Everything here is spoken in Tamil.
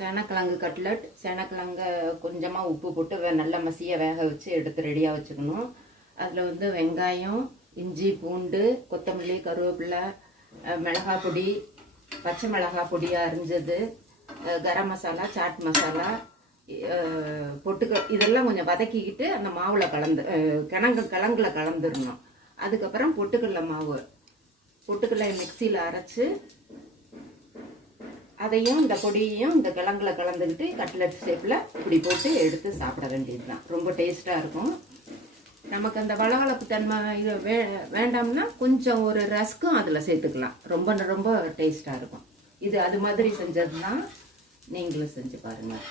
சேனக்கிழங்கு கட்லட். சேனக்கிழங்க கொஞ்சமாக உப்பு போட்டு நல்லா மசியாக வேக வச்சு எடுத்து ரெடியாக வச்சுக்கணும். அதில் வந்து வெங்காயம், இஞ்சி, பூண்டு, கொத்தமல்லி, கருவேப்பிலை, மிளகாய் பொடி, பச்சை மிளகாய் பொடியாக அரிஞ்சது, கரம் மசாலா, சாட் மசாலா, இதெல்லாம் கொஞ்சம் வதக்கிக்கிட்டு அந்த மாவில் கிழங்குல கலந்துடணும். அதுக்கப்புறம் பொட்டுக்கடலை மாவு, பொட்டுக்கடலை மிக்சியில் அரைச்சி அதையும் இந்த பொடியையும் இந்த கிழங்குல கலந்துக்கிட்டு கட்லட் ஷேப்பில் இப்படி போட்டு எடுத்து சாப்பிட வேண்டியது தான். ரொம்ப டேஸ்ட்டாக இருக்கும். நமக்கு அந்த வளவளப்பு தன்மை இது வேண்டாம்னா கொஞ்சம் ஒரு ரஸ்க்கும் அதில் சேர்த்துக்கலாம். ரொம்ப ரொம்ப டேஸ்ட்டாக இருக்கும். இது அது மாதிரி செஞ்சது தான். நீங்களும் செஞ்சு பாருங்கள்.